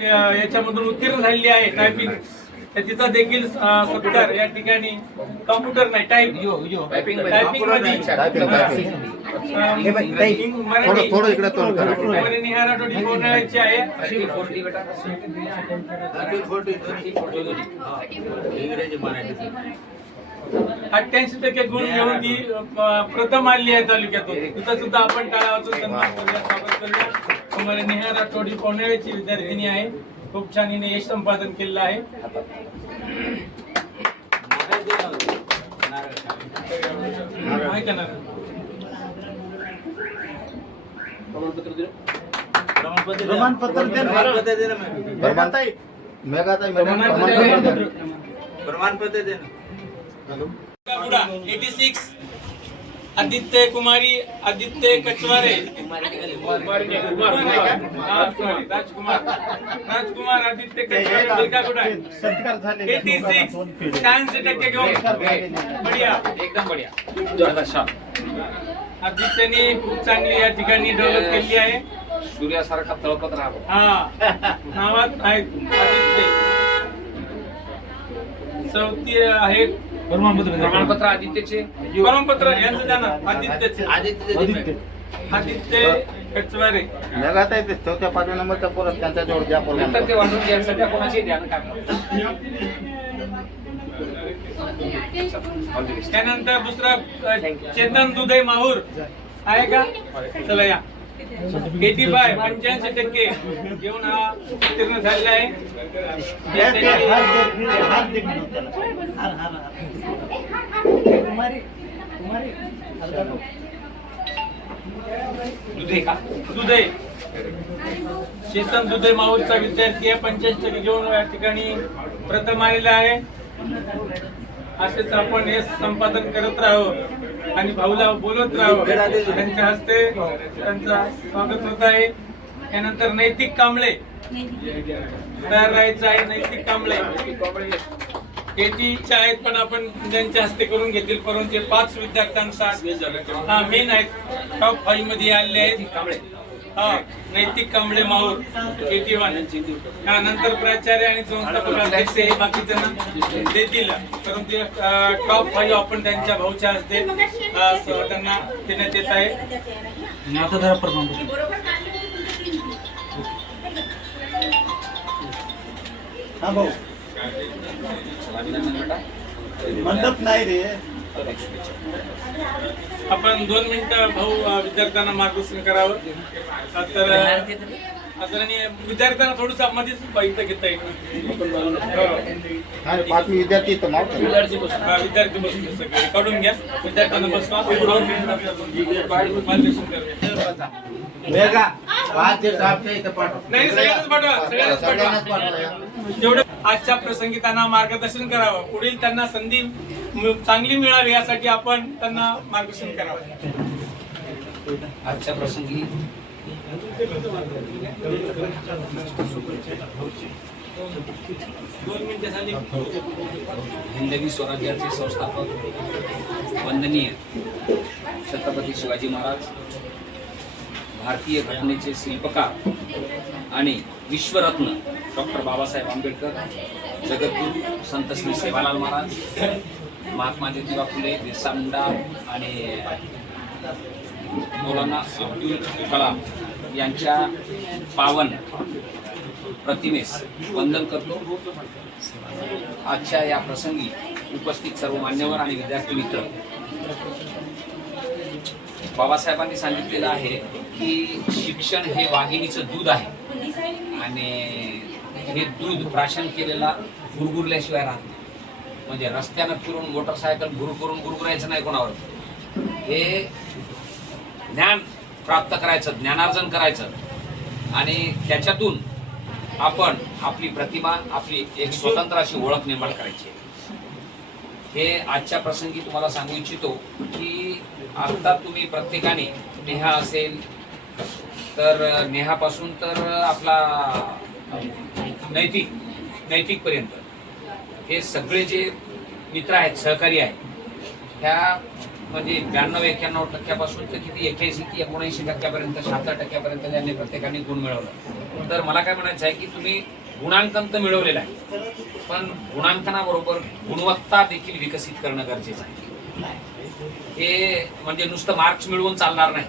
याच्यामधून उत्तीर्ण झालेली आहे टायपिंग, तर तिचा देखील सत्कार या ठिकाणी कॉम्प्युटर नाही टायपिंग थोडं इकडे तोंड करा. निहार आठवडी बोलण्याची आहे. 88% गुण घेऊन ती प्रथम आली आहे तालुक्यातून. तिचा सुद्धा आपण टाळा वाजवून सन्मान करूया, स्वागत करूया. कुमारी निहार आठवडी पोहण्याची विद्यार्थिनी आहे. खूप छान हिने यश संपादन केलेलं आहे. ऐका ना, प्रमाणपत्र दे. 86 आदित्य कुमारी आदित्य कचवारे राजकुमार आदित्य कचवारे 86 86 घेऊन बढिया, एकदम बढिया. आदित्यने खूप चांगली या ठिकाणी डेव्हलप केली आहे. सूर्यासारखा तळपत राहावं. हा नावात आहेत आदित्य. चौथी आहे प्रमाणपत्र आदित्यचे. प्रमाणपत्र यांचं द्या ना. आदित्य कचवारे मेघात आहे ते चौथ्या 5व्या नंबरच्या पोरं त्यांच्या जवळ द्या. नंतर ते वाटून घ्या. सध्या कोणाची द्या ना. त्यानंतर दुसरा चेतन दुधे माहूर आहे का? चला या. 85% घेऊन हा उत्तीर्ण झालेला आहे. दुधे का? दुधे चेतन दुधे माहूरचा विद्यार्थी आहे. 85% घेऊन या ठिकाणी प्रथम आलेला आहे. असेच आपण हे संपादन करत राहू आणि भाऊला बोलत राहू. त्यांच्या हस्ते त्यांचा स्वागत होत आहे. त्यानंतर नैतिक कांबळे तयार राहायचं आहे. नैतिक कांबळे 80 आहेत, पण आपण त्यांच्या हस्ते करून घेतील. परंतु ते 5 विद्यार्थ्यांचा मेन आहेत. टॉप 5 मध्ये आलेले आहेत कांबळे. नैतिक कांबळे माहूर 81. नंतर प्राचार्य आणि संस्थापक अध्यक्ष हे बाकीच्यांना देतील, परंतु टॉप 5 आपण त्यांच्या भाऊच्या हस्ते त्यांना देण्यात येत आहे. मंडप नाही रे. आपण 2 मिनिटं भाऊ विद्यार्थ्यांना मार्गदर्शन करावं. तर आदरणीय विद्यार्थ्यांना थोडस मध्येच बाईट घेता येईल. 5 विद्यार्थी इथं विद्यार्थी बसले सगळे काढून घ्या. विद्यार्थ्यांना बसवा. मार्गदर्शन करूया. नाही, सगळ्यांनाच पाठवा. सगळ्यांनाच पाठवा. जेवढं आजच्या प्रसंगी त्यांना मार्गदर्शन करावं. पुढील त्यांना संधी चांगली मिळावी यासाठी आपण त्यांना मार्गदर्शन करावं. आजच्या प्रसंगी 2 मिनिटं झाली. हिंदवी स्वराज्याचे संस्थापक वंदनीय छत्रपती शिवाजी महाराज, भारतीय घटनेचे शिल्पकार आणि विश्वरत्न डॉक्टर बाबासाहेब आंबेडकर, जगद्गुरू संत श्री सेवालाल महाराज, महात्मा ज्योतिबा फुले, बिरसा मुंडा आणि मौलाना अब्दुल कलाम यांच्या पावन प्रतिमेस वंदन करतो. आजच्या या प्रसंगी उपस्थित सर्व मान्यवर आणि विद्यार्थी मित्र, बाबासाहेबांनी सांगितलेलं आहे की शिक्षण हे वाघिणीचं दूध आहे आणि हे दूध प्राशन केलेला गुरगुरल्याशिवाय राहत नाही. म्हणजे रस्त्यानं फिरून मोटरसायकल गुरगुरायचं नाही कोणावर. हे ज्ञान प्राप्त करायचं, ज्ञानार्जन करायचं आणि त्याच्यातून आपण आपली प्रतिमा, आपली एक स्वतंत्र अशी ओळख निर्माण करायची. हे आजच्या प्रसंगी तुम्हाला सांगू इच्छितो की आता तुम्ही प्रत्येकाने नेहा असेल तर नेहापासून तर आपला नैतिक पर्यंत हे सगळे जे मित्र आहेत, सहकारी आहेत, ह्या म्हणजे 92-91% पासून तर किती 81 की 79% 76% त्यांनी प्रत्येकाने गुण मिळवलं. तर मला काय म्हणायचं आहे की तुम्ही गुणांकन तर मिळवलेला आहे, पण गुणांकनाबरोबर गुणवत्ता देखील विकसित करणं गरजेचं आहे. हे म्हणजे नुसतं मार्क्स मिळवून चालणार नाही.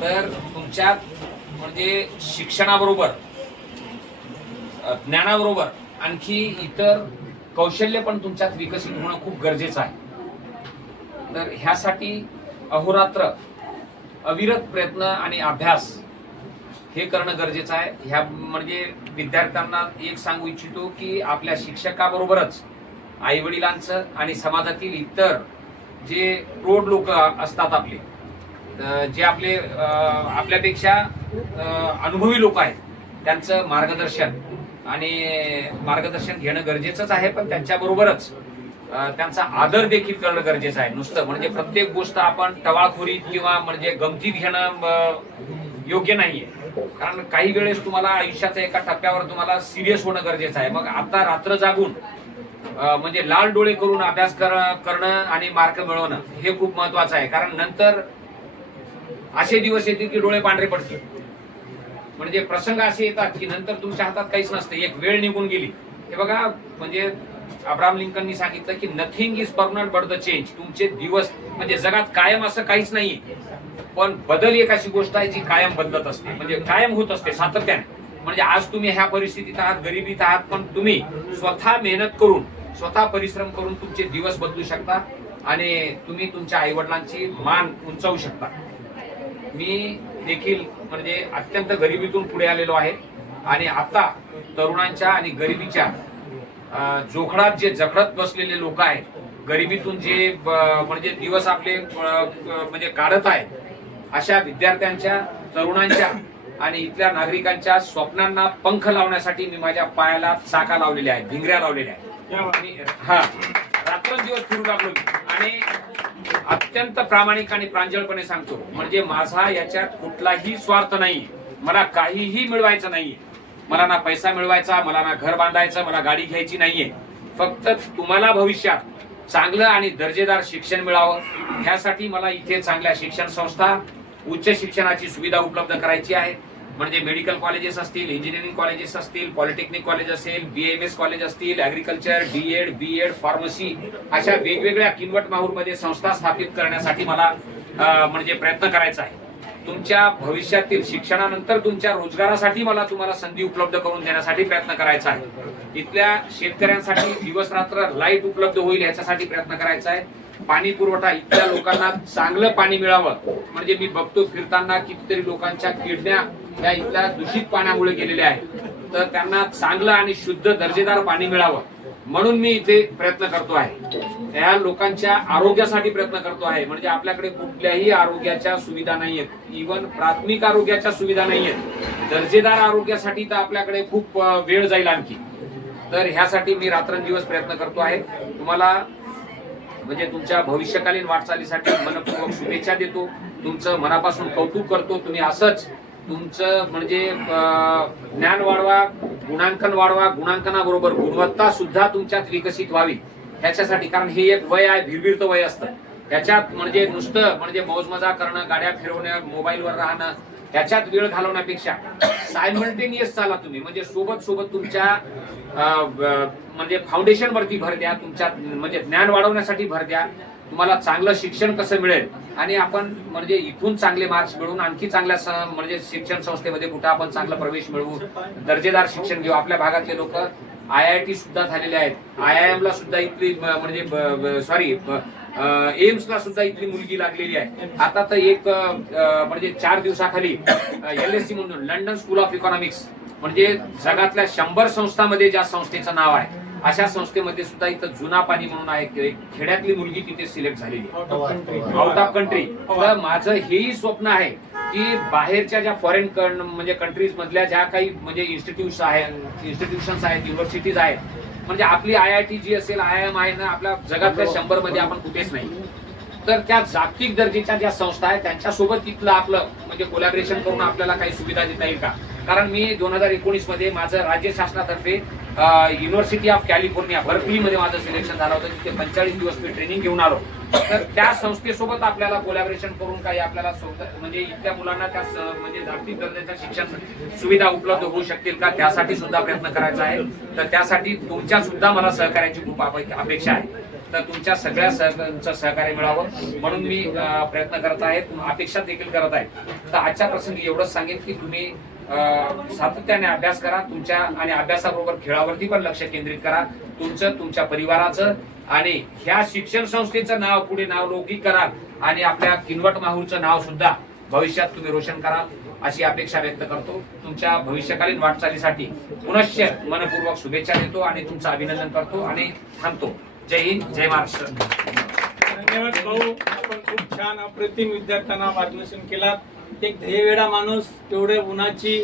तर तुमच्यात म्हणजे शिक्षणाबरोबर ज्ञानाबरोबर आणखी इतर कौशल्य पण तुमच्यात विकसित होणं खूप गरजेचं आहे. तर ह्यासाठी अहोरात्र अविरत प्रयत्न आणि अभ्यास हे करणं गरजेचं आहे. ह्या म्हणजे विद्यार्थ्यांना एक सांगू इच्छितो की आपल्या शिक्षकाबरोबरच आई वडिलांचं आणि समाजातील इतर जे प्रौढ लोक असतात आपले, जे आपले आपल्यापेक्षा अनुभवी लोक आहेत, त्यांचं मार्गदर्शन घेणं गरजेचंच आहे. पण त्यांच्याबरोबरच त्यांचा आदर देखील करणं गरजेचं आहे. नुसतं म्हणजे प्रत्येक गोष्ट आपण टवाळखोरीत किंवा म्हणजे गमतीत घेणं योग्य नाहीये. कारण काही वेळेस तुम्हाला आयुष्याच्या एका टप्प्यावर तुम्हाला सिरियस होणं गरजेचं आहे. मग आता रात्र जागून म्हणजे लाल डोळे करून अभ्यास करणं आणि मार्क मिळवणं हे खूप महत्वाचं आहे. कारण नंतर असे दिवस येतील की डोळे पांढरे पडतील. म्हणजे प्रसंग असे येतात की नंतर तुमच्या हातात काहीच नसतं, एक वेळ निघून गेली. हे बघा, म्हणजे अब्राहम लिंकननी सांगितलं की nothing is permanent but the change. तुमचे दिवस म्हणजे जगात कायम असं काहीच नाहीये, पण बदल एक अशी गोष्ट आहे जी कायम बदलत असते, म्हणजे कायम होत असते सातत्याने. म्हणजे आज तुम्ही ह्या परिस्थितीत आहात, गरिबीत आहात, पण तुम्ही स्वतः मेहनत करून, स्वतः परिश्रम करून तुमचे दिवस बदलू शकता आणि तुम्ही तुमच्या आई वडिलांची मान उंचावू शकता. मी देखील म्हणजे अत्यंत गरिबीतून पुढे आलेलो आहे आणि आता तरुणांच्या आणि गरिबीच्या जोखडात जे जखडत बसलेले लोक आहेत, गरिबीतून जे म्हणजे दिवस आपले म्हणजे काढत आहेत, अशा विद्यार्थ्यांच्या, तरुणांच्या आणि इथल्या नागरिकांच्या स्वप्नांना पंख लावण्यासाठी मी माझ्या पायाला चाका लावलेल्या आहेत, भिंगऱ्या लावलेल्या आहेत. हा, रात्रंदिवस फिरू लागलो आणि अत्यंत प्रामाणिक आणि प्रांजळपणे सांगतो, म्हणजे माझा याच्यात कुठलाही स्वार्थ नाही. मला काहीही मिळवायचं नाहीये. मला ना पैसा मिळवायचा, मला ना घर बांधायचं, मला गाडी घ्यायची नाहीये. फक्त तुम्हाला भविष्यात चांगलं आणि दर्जेदार शिक्षण मिळावं, ह्यासाठी मला इथे चांगल्या शिक्षण संस्था, उच्च शिक्षणाची सुविधा उपलब्ध करायची आहे. म्हणजे मेडिकल कॉलेजेस असतील, इंजिनिअरिंग कॉलेजेस असतील, पॉलिटेक्निक कॉलेज असेल, BAMS कॉलेज असतील, ऍग्रिकल्चर, DED, B.Ed, फार्मसी, अशा वेगवेगळ्या किनवट माहूरमध्ये संस्था स्थापित करण्यासाठी मला म्हणजे प्रयत्न करायचा आहे. तुमच्या भविष्यातील शिक्षणानंतर तुमच्या रोजगारासाठी मला तुम्हाला संधी उपलब्ध करून देण्यासाठी प्रयत्न करायचा आहे. इथल्या शेतकऱ्यांसाठी दिवस रात्र लाईट उपलब्ध होईल याच्यासाठी प्रयत्न करायचा आहे. पाणी पुरवठा, इथल्या लोकांना चांगलं पाणी मिळावं. म्हणजे मी बघतो फिरताना कितीतरी लोकांच्या किडण्या या इथल्या दूषित पाण्यामुळे गेलेल्या आहेत. तर त्यांना चांगलं आणि शुद्ध दर्जेदार पाणी मिळावं म्हणून मी इथे प्रयत्न करतो आहे. या लोकांच्या आरोग्यासाठी प्रयत्न करतो आहे. म्हणजे आपल्याकडे कुठल्याही आरोग्याच्या सुविधा नाहीयेत, इव्हन प्राथमिक आरोग्याच्या सुविधा नाहीयेत. दर्जेदार आरोग्यासाठी तर आपल्याकडे खूप वेळ जाईल आणखी. तर ह्यासाठी मी रात्रंदिवस प्रयत्न करतो आहे. तुम्हाला म्हणजे तुमच्या भविष्यकालीन वाटचालीसाठी मनपूर्वक शुभेच्छा देतो. तुमचं मनापासून कौतुक करतो. तुम्ही असंच तुमचं म्हणजे ज्ञान वाढवा, गुणांकन वाढवा, गुणांकनाबरोबर गुणवत्ता सुद्धा तुमच्यात विकसित व्हावी ह्याच्यासाठी. कारण हे एक वय आहे, भिरभिरतं वय असतं. ह्याच्यात म्हणजे नुसतं म्हणजे मौजमजा करणं, गाड्या फिरवणं, मोबाईलवर राहणं, ह्याच्यात वेळ घालवण्यापेक्षा सायमल्टेनियस चाला तुम्ही. म्हणजे सोबत सोबत तुमच्या म्हणजे फाउंडेशन वरती भर द्या, तुमच्या म्हणजे ज्ञान वाढवण्यासाठी भर द्या. तुम्हाला चांगलं शिक्षण कसं मिळेल आणि आपण म्हणजे इथून चांगले मार्क्स मिळवून आणखी चांगल्या म्हणजे शिक्षण संस्थेमध्ये कुठं आपण चांगला प्रवेश मिळवू, दर्जेदार शिक्षण घेऊ. आपल्या भागातले लोक IIT सुद्धा झालेले आहेत. IIM ला सुद्धा इथली म्हणजे सॉरी एम्स ला सुद्धा इथली मुलगी लागलेली आहे. आता तर एक म्हणजे 4 दिवसाखाली LSE म्हणून लंडन स्कूल ऑफ इकॉनॉमिक्स म्हणजे जगातल्या 100 संस्थांमध्ये ज्या संस्थेचं नाव आहे अशा संस्थेमध्ये सुद्धा इथं जुना पाणी म्हणून आहे, एक खेड्यातली मुलगी तिथे सिलेक्ट झालेली आउट ऑफ कंट्री. तर माझं हेही स्वप्न आहे की बाहेरच्या ज्या फॉरेन म्हणजे कंट्रीज मधल्या ज्या काही म्हणजे इन्स्टिट्यूशन्स आहेत, युनिव्हर्सिटीज आहेत, म्हणजे आपली IIT जी असेल, IIM आहे ना, आपल्या जगातल्या 100 मध्ये आपण कुठेच नाही. तर त्या जागतिक दर्जाच्या ज्या संस्था आहेत त्यांच्यासोबत तिथलं आपलं म्हणजे कोलॅबरेशन करून आपल्याला काही सुविधा देता येईल का? कारण मी 2019 मध्ये माझं राज्य शासनातर्फे युनिव्हर्सिटी ऑफ कॅलिफोर्निया बर्कली मध्ये माझं सिलेक्शन झालं होतं. तिथे 45 दिवस मी ट्रेनिंग घेऊन आलो तर त्या संस्थेसोबत आपल्याला कोलॅबरेशन करून काही आपल्याला म्हणजे इतक्या मुलांना त्या म्हणजे जागतिक दर्जाच्या शिक्षण सुविधा उपलब्ध होऊ शकतील का, त्यासाठी सुद्धा प्रयत्न करायचा आहे. तर त्यासाठी तुमच्या सुद्धा मला सहकार्याची खूप अपेक्षा आहे. तर तुमच्या सगळ्या सहकार्य मिळावं म्हणून मी प्रयत्न करत आहे, अपेक्षा देखील करत आहे. तर आजच्या प्रसंगी एवढंच सांगेन की तुम्ही सातत्याने अभ्यास करा तुमच्या, आणि अभ्यासाबरोबर खेळावरती पण लक्ष केंद्रित करा. तुमचं, तुमच्या परिवाराचं आणि ह्या शिक्षण संस्थेचं नाव पुढे नावलौकिक करा, आणि आपल्या किनवट माहूरचं नाव सुद्धा भविष्यात तुम्ही रोशन करा अशी अपेक्षा व्यक्त करतो. तुमच्या भविष्यकालीन वाटचालीसाठी पुनश्च मनपूर्वक शुभेच्छा देतो आणि तुमचं अभिनंदन करतो आणि थांबतो. जय हिंद, जय महाराष्ट्र. धन्यवाद भाऊ, आपण खूप छान अप्रतिम विद्यार्थ्यांना मार्गदर्शन केलात. एक ध्येयवेडा माणूस एवढे उन्हाची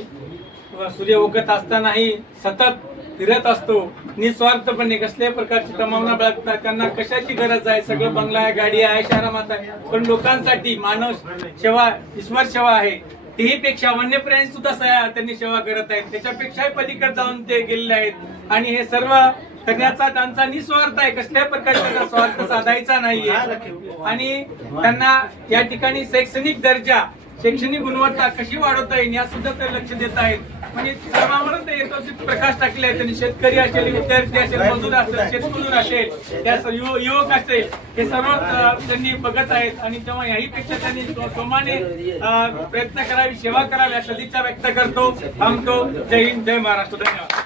सूर्य उगत असतानाही सतत फिरत असतो, निस्वार्थपणे कसल्याही प्रकारची तमामना बाळगतात. त्यांना कशाची गरज आहे, सगळं बंगला आहे, गाडी आहे, आरामात आहे, पण लोकांसाठी मानव सेवा, ईश्वर सेवा आहे. तेही पेक्षा वन्य प्राणी सुद्धा त्यांनी सेवा करत आहेत, त्याच्यापेक्षाही पलीकडे जाऊन ते गेलेले आहेत. आणि हे सर्व करण्याचा त्यांचा निस्वार्थ आहे, कसल्याही प्रकारचा स्वार्थ साधायचा नाहीये. आणि त्यांना या ठिकाणी शैक्षणिक दर्जा, शैक्षणिक गुणवत्ता कशी वाढवता येईल या सुद्धा ते लक्ष देत आहेत. म्हणजे सर्वांवर ते एकत्रित प्रकाश टाकले आहेत. त्यांनी शेतकरी असेल, विद्यार्थी असेल, मजूर असेल, शेतमजूर असेल, त्या युवक असेल, हे सर्व त्यांनी बघत आहेत. आणि तेव्हा याही पेक्षा त्यांनी जोमाने प्रयत्न करावी, सेवा करावी, सदिच्छा व्यक्त करतो. थांबतो. जय हिंद, जय महाराष्ट्र. धन्यवाद.